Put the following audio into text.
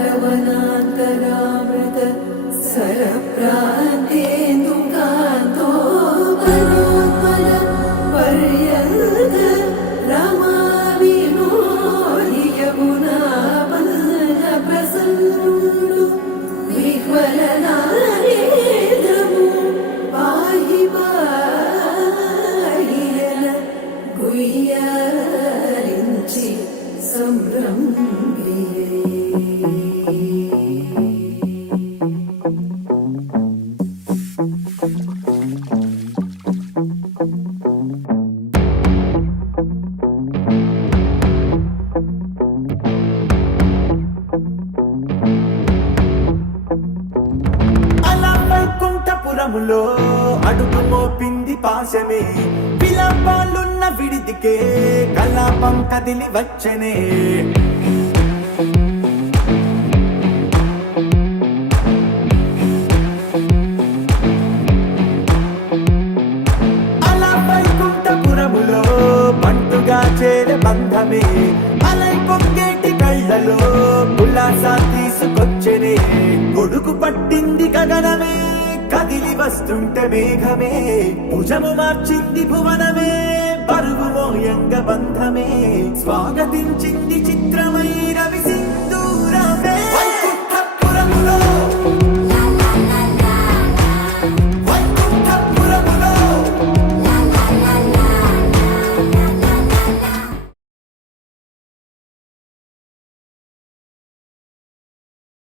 रवनान्तरामृत सरप्रान्तेन्दुकान्तो मनोज्वल पर्यन्त रमाविनोदि यमुना प्रसन्नुडु विह्वलनारेन्द्रमु पाहि पाहियन गुह्यరించి संभ्रम्भिये వైకుంఠపురములో అడుగు మోపింది పాశమే విలాపాలున్న విడిదికే కలాపం కదిలి వచ్చనే అలా వైకుంఠపురములో బంటుగా చేరే బంధమే అలై పొంగేటి కళ్ళలో ఉల్లాసా తీసుకొచ్చనే గొడుగు పట్టింది గగనమే కదిలి వస్తుంటే మేఘమే భుజము మార్చింది భువనమే బరువు మోయంగ బంధమే స్వాగతించింది చిత్రమై రవి